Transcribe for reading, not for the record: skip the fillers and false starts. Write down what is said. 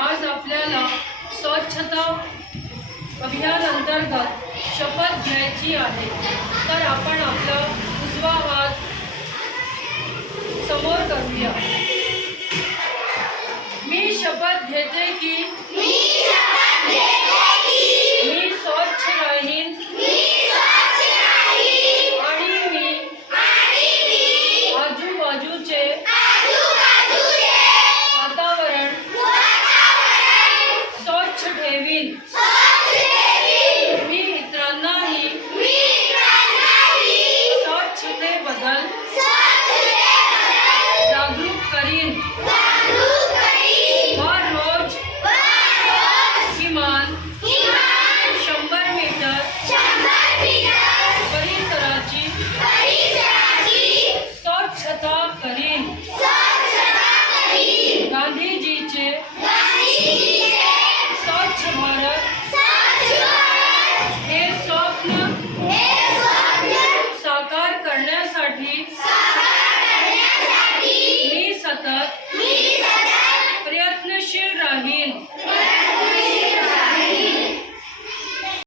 आज आपल्याला स्वच्छता अभियान अंतर्गत शपथ घ्यायची आहे। तर आपण आपला उजवा हात समोर करूया। मी शपथ घेते की मी स्वच्छ राहीन।